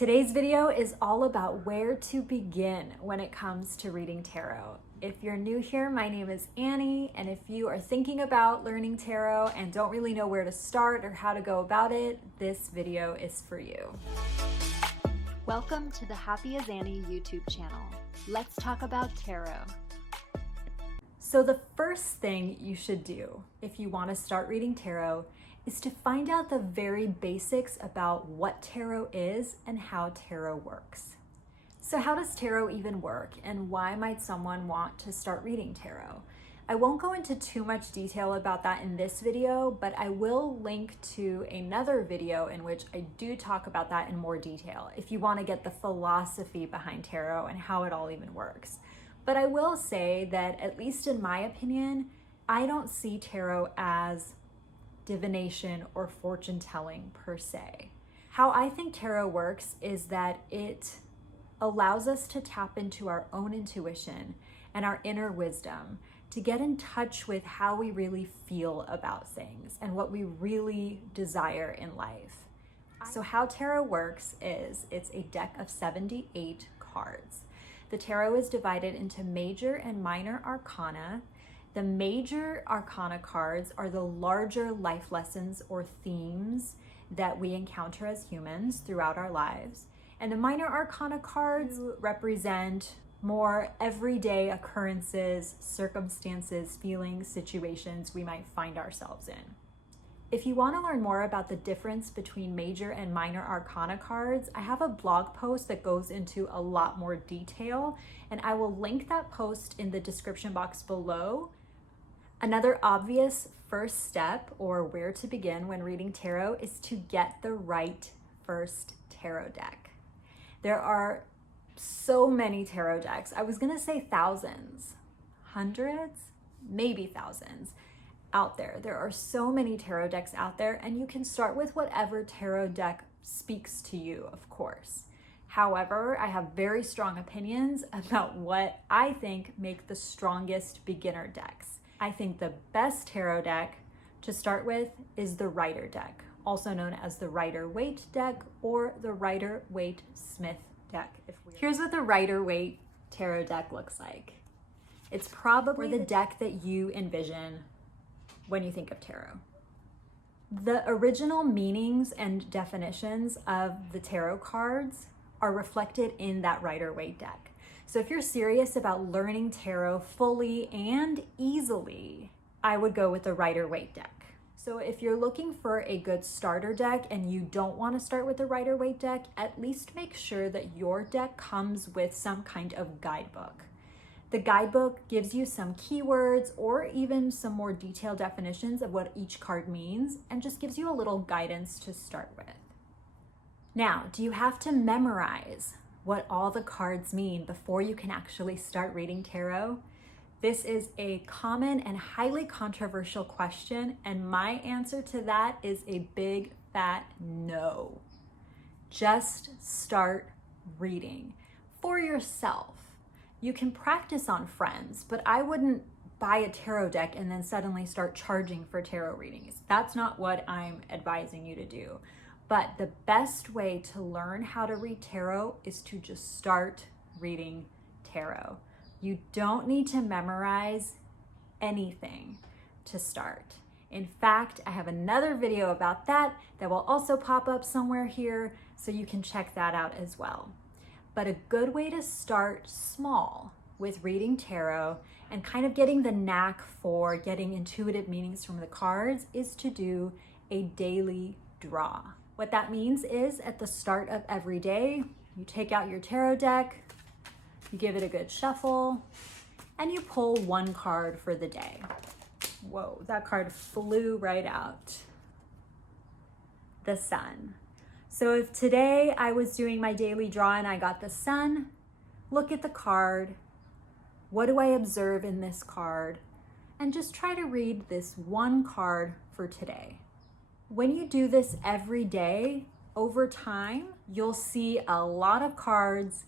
Today's video is all about where to begin when it comes to reading tarot. If you're new here, my name is Annie, and if you are thinking about learning tarot and don't really know where to start or how to go about it, this video is for you. Welcome to the Happy as Annie YouTube channel. Let's talk about tarot. So the first thing you should do if you want to start reading tarot is to find out the very basics about what tarot is and how tarot works. So how does tarot even work, and why might someone want to start reading tarot? I won't go into too much detail about that in this video, but I will link to another video in which I do talk about that in more detail if you want to get the philosophy behind tarot and how it all even works. But I will say that, at least in my opinion, I don't see tarot as divination or fortune telling per se. How I think tarot works is that it allows us to tap into our own intuition and our inner wisdom to get in touch with how we really feel about things and what we really desire in life. So how tarot works is it's a deck of 78 cards. The tarot is divided into major and minor arcana. The major arcana cards are the larger life lessons or themes that we encounter as humans throughout our lives. And the minor arcana cards represent more everyday occurrences, circumstances, feelings, situations we might find ourselves in. If you want to learn more about the difference between major and minor arcana cards, I have a blog post that goes into a lot more detail, and I will link that post in the description box below. Another obvious first step, or where to begin when reading tarot, is to get the right first tarot deck. There are so many tarot decks. I was gonna say thousands, hundreds, maybe thousands out there. There are so many tarot decks out there, and you can start with whatever tarot deck speaks to you, of course. However, I have very strong opinions about what I think make the strongest beginner decks. I think the best tarot deck to start with is the Rider deck, also known as the Rider-Waite deck or the Rider-Waite-Smith deck. Here's what the Rider-Waite tarot deck looks like. It's probably the deck that you envision when you think of tarot. The original meanings and definitions of the tarot cards are reflected in that Rider-Waite deck. So if you're serious about learning tarot fully and easily, I would go with the Rider-Waite deck. So if you're looking for a good starter deck and you don't want to start with the Rider-Waite deck, at least make sure that your deck comes with some kind of guidebook. The guidebook gives you some keywords or even some more detailed definitions of what each card means, and just gives you a little guidance to start with. Now, do you have to memorize what all the cards mean before you can actually start reading tarot? This is a common and highly controversial question, and my answer to that is a big fat no. Just start reading for yourself. You can practice on friends, but I wouldn't buy a tarot deck and then suddenly start charging for tarot readings. That's not what I'm advising you to do. But the best way to learn how to read tarot is to just start reading tarot. You don't need to memorize anything to start. In fact, I have another video about that will also pop up somewhere here, so you can check that out as well. But a good way to start small with reading tarot and kind of getting the knack for getting intuitive meanings from the cards is to do a daily draw. What that means is, at the start of every day, you take out your tarot deck, you give it a good shuffle, and you pull one card for the day. Whoa, that card flew right out. The Sun. So if today I was doing my daily draw and I got the Sun, look at the card. What do I observe in this card? And just try to read this one card for today. When you do this every day, over time, you'll see a lot of cards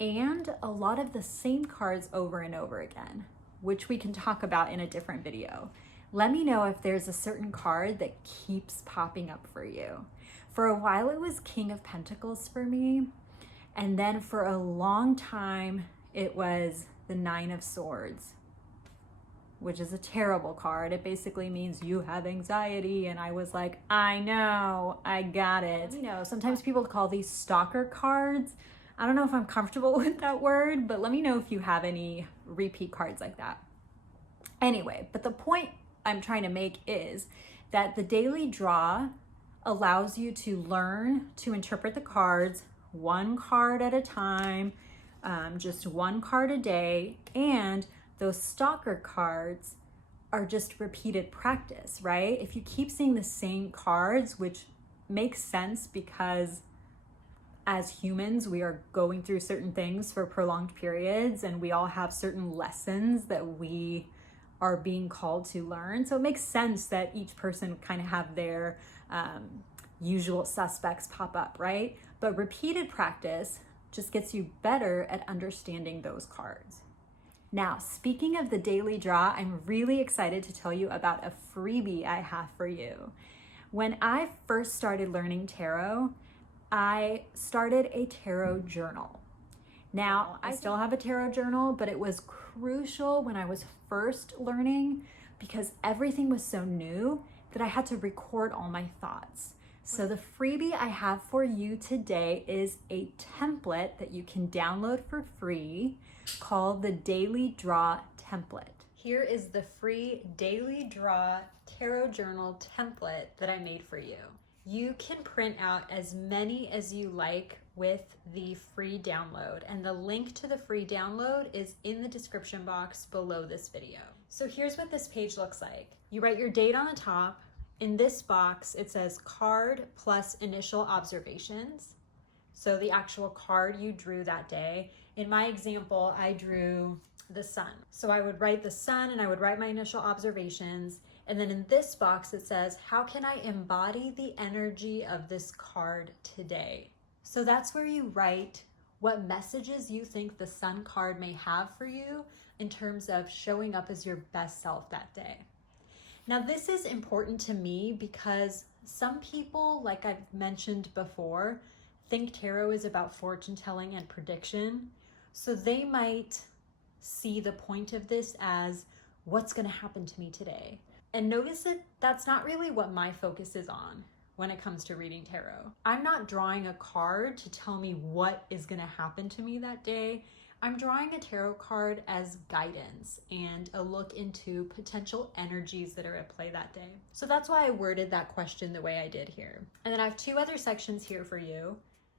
and a lot of the same cards over and over again, which we can talk about in a different video. Let me know if there's a certain card that keeps popping up for you. For a while, it was King of Pentacles for me. And then for a long time, it was the Nine of Swords, which is a terrible card. It basically means you have anxiety. And I was like, I know, I got it. You know, sometimes people call these stalker cards. I don't know if I'm comfortable with that word, but let me know if you have any repeat cards like that. Anyway, but the point I'm trying to make is that the daily draw allows you to learn to interpret the cards one card at a time, just one card a day. And those stalker cards are just repeated practice, right? If you keep seeing the same cards, which makes sense because as humans, we are going through certain things for prolonged periods, and we all have certain lessons that we are being called to learn. So it makes sense that each person kind of have their usual suspects pop up, right? But repeated practice just gets you better at understanding those cards. Now, speaking of the daily draw, I'm really excited to tell you about a freebie I have for you. When I first started learning tarot, I started a tarot journal. Now, I still have a tarot journal, but it was crucial when I was first learning because everything was so new that I had to record all my thoughts. So the freebie I have for you today is a template that you can download for free called the Daily Draw Template. Here is the free Daily Draw Tarot Journal template that I made for you. You can print out as many as you like with the free download, and the link to the free download is in the description box below this video. So here's what this page looks like. You write your date on the top. In this box, it says card plus initial observations. So the actual card you drew that day. In my example, I drew the sun. So I would write the sun and I would write my initial observations. And then in this box, it says, how can I embody the energy of this card today? So that's where you write what messages you think the sun card may have for you in terms of showing up as your best self that day. Now, this is important to me because some people, like I've mentioned before, think tarot is about fortune telling and prediction. So they might see the point of this as what's going to happen to me today. And notice that that's not really what my focus is on when it comes to reading tarot. I'm not drawing a card to tell me what is going to happen to me that day. I'm drawing a tarot card as guidance and a look into potential energies that are at play that day. So that's why I worded that question the way I did here. And then I have two other sections here for you.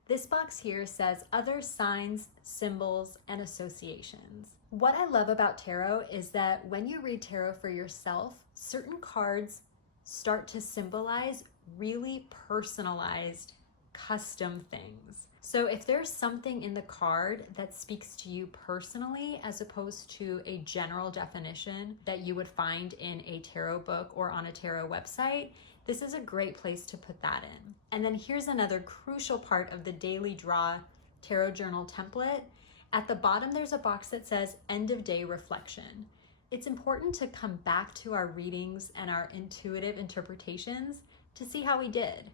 This box here says other signs, symbols, and associations. What I love about tarot is that when you read tarot for yourself, certain cards start to symbolize really personalized, custom things. So if there's something in the card that speaks to you personally, as opposed to a general definition that you would find in a tarot book or on a tarot website, this is a great place to put that in. And then here's another crucial part of the Daily Draw Tarot Journal template. At the bottom, there's a box that says end of day reflection. It's important to come back to our readings and our intuitive interpretations to see how we did.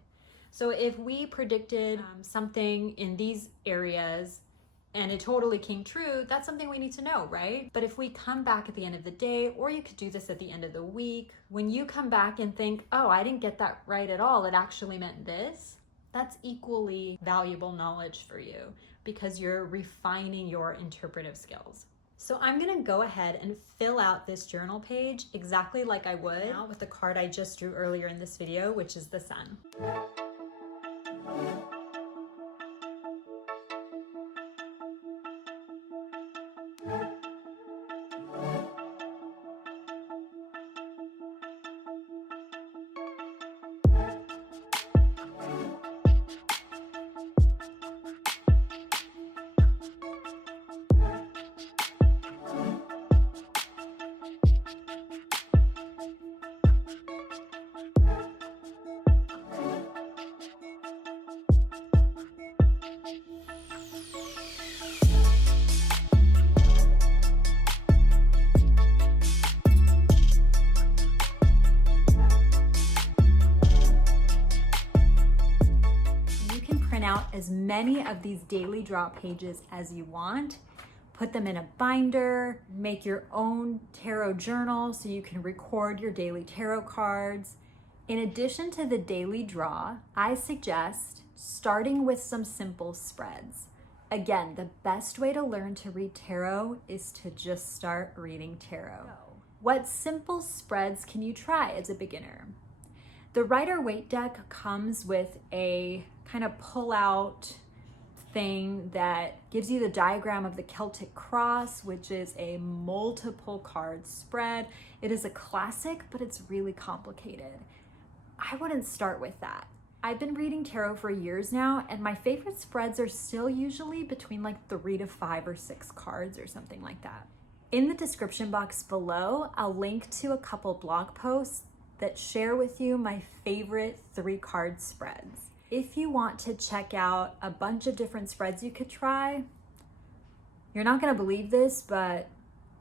So if we predicted something in these areas and it totally came true, that's something we need to know, right? But if we come back at the end of the day, or you could do this at the end of the week, when you come back and think, oh, I didn't get that right at all, it actually meant this, that's equally valuable knowledge for you because you're refining your interpretive skills. So I'm gonna go ahead and fill out this journal page exactly like I would now with the card I just drew earlier in this video, which is the sun. as many of these daily draw pages as you want. Put them in a binder, make your own tarot journal so you can record your daily tarot cards. In addition to the daily draw, I suggest starting with some simple spreads. Again, the best way to learn to read tarot is to just start reading tarot. What simple spreads can you try as a beginner? The Rider-Waite deck comes with a kind of pull-out thing that gives you the diagram of the Celtic cross, which is a multiple card spread. It is a classic, but it's really complicated. I wouldn't start with that. I've been reading tarot for years now, and my favorite spreads are still usually between like 3 to 5 or 6 cards or something like that. In the description box below, I'll link to a couple blog posts that share with you my favorite 3-card spreads. If you want to check out a bunch of different spreads you could try, you're not gonna believe this, but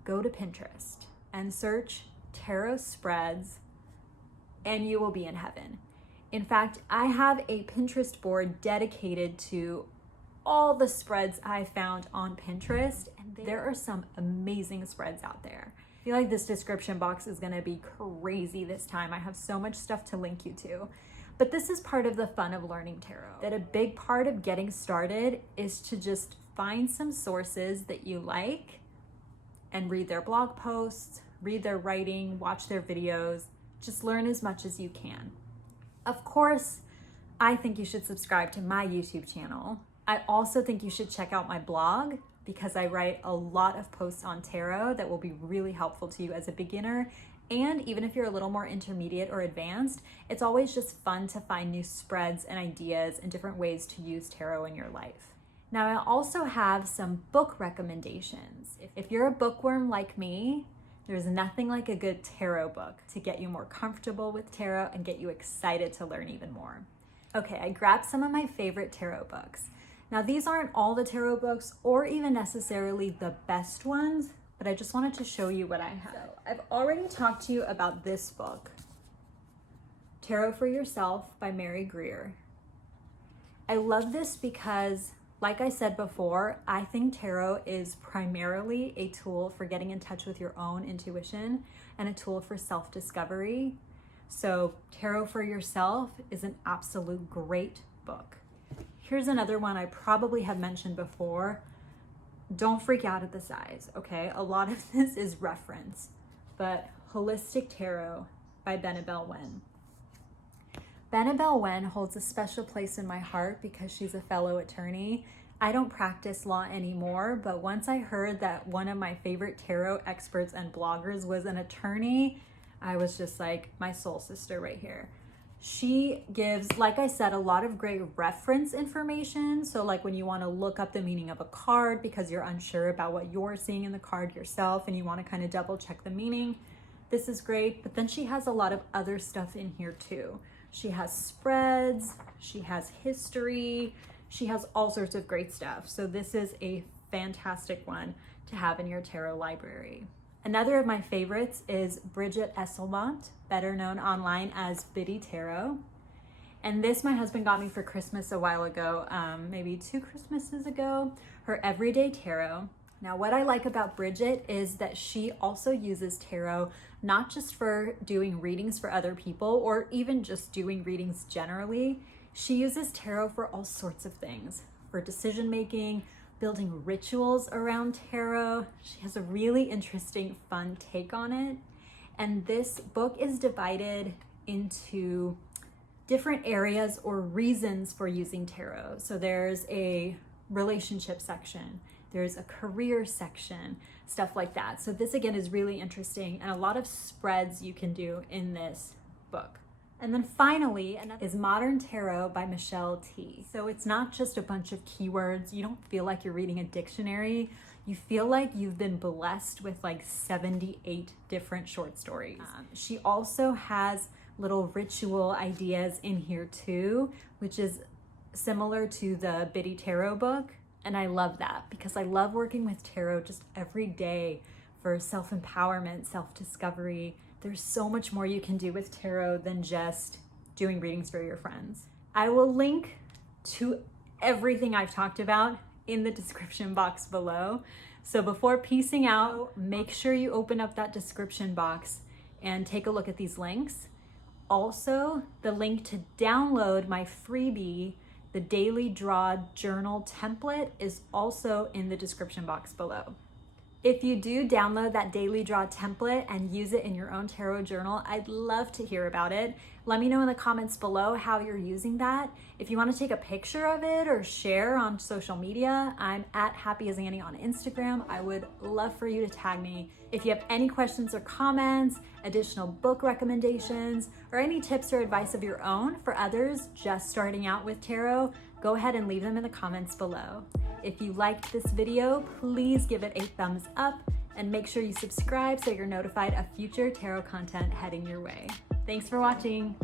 go to Pinterest and search tarot spreads and you will be in heaven. In fact, I have a Pinterest board dedicated to all the spreads I found on Pinterest, and there are some amazing spreads out there. I feel like this description box is gonna be crazy this time. I have so much stuff to link you to. But this is part of the fun of learning tarot, that a big part of getting started is to just find some sources that you like and read their blog posts, read their writing, watch their videos, just learn as much as you can. Of course, I think you should subscribe to my YouTube channel. I also think you should check out my blog because I write a lot of posts on tarot that will be really helpful to you as a beginner. And even if you're a little more intermediate or advanced, it's always just fun to find new spreads and ideas and different ways to use tarot in your life. Now, I also have some book recommendations. If you're a bookworm like me, there's nothing like a good tarot book to get you more comfortable with tarot and get you excited to learn even more. Okay, I grabbed some of my favorite tarot books. Now, these aren't all the tarot books or even necessarily the best ones, but I just wanted to show you what I have. So I've already talked to you about this book, Tarot for Yourself by Mary Greer. I love this because, like I said before, I think tarot is primarily a tool for getting in touch with your own intuition and a tool for self-discovery. So Tarot for Yourself is an absolute great book. Here's another one I probably have mentioned before. Don't freak out at the size, okay? A lot of this is reference, but Holistic Tarot by Benebell Wen. Benebell Wen holds a special place in my heart because she's a fellow attorney. I don't practice law anymore, but once I heard that one of my favorite tarot experts and bloggers was an attorney, I was just like, my soul sister right here. She gives, like I said, a lot of great reference information. So like when you want to look up the meaning of a card because you're unsure about what you're seeing in the card yourself and you want to kind of double check the meaning, this is great. But then she has a lot of other stuff in here too. She has spreads, she has history, she has all sorts of great stuff. So this is a fantastic one to have in your tarot library. Another of my favorites is Bridget Esselmont, better known online as Biddy Tarot. And this my husband got me for Christmas a while ago, maybe 2 Christmases ago, her Everyday Tarot. Now what I like about Bridget is that she also uses tarot not just for doing readings for other people or even just doing readings generally. She uses tarot for all sorts of things, for decision making, building rituals around tarot. She has a really interesting, fun take on it. And this book is divided into different areas or reasons for using tarot. So there's a relationship section, there's a career section, stuff like that. So this again is really interesting and a lot of spreads you can do in this book. And then finally is Modern Tarot by Michelle T. So it's not just a bunch of keywords. You don't feel like you're reading a dictionary. You feel like you've been blessed with like 78 different short stories. She also has little ritual ideas in here too, which is similar to the Biddy Tarot book. And I love that because I love working with tarot just every day for self-empowerment, self-discovery. There's so much more you can do with tarot than just doing readings for your friends. I will link to everything I've talked about in the description box below. So before peacing out, make sure you open up that description box and take a look at these links. Also, the link to download my freebie, the Daily Draw Journal template, is also in the description box below. If you do download that Daily Draw template and use it in your own tarot journal, I'd love to hear about it. Let me know in the comments below how you're using that. If you want to take a picture of it or share on social media, I'm at Happy as Annie on Instagram. I would love for you to tag me. If you have any questions or comments, additional book recommendations, or any tips or advice of your own for others just starting out with tarot, go ahead and leave them in the comments below. If you liked this video, please give it a thumbs up and make sure you subscribe so you're notified of future tarot content heading your way. Thanks for watching.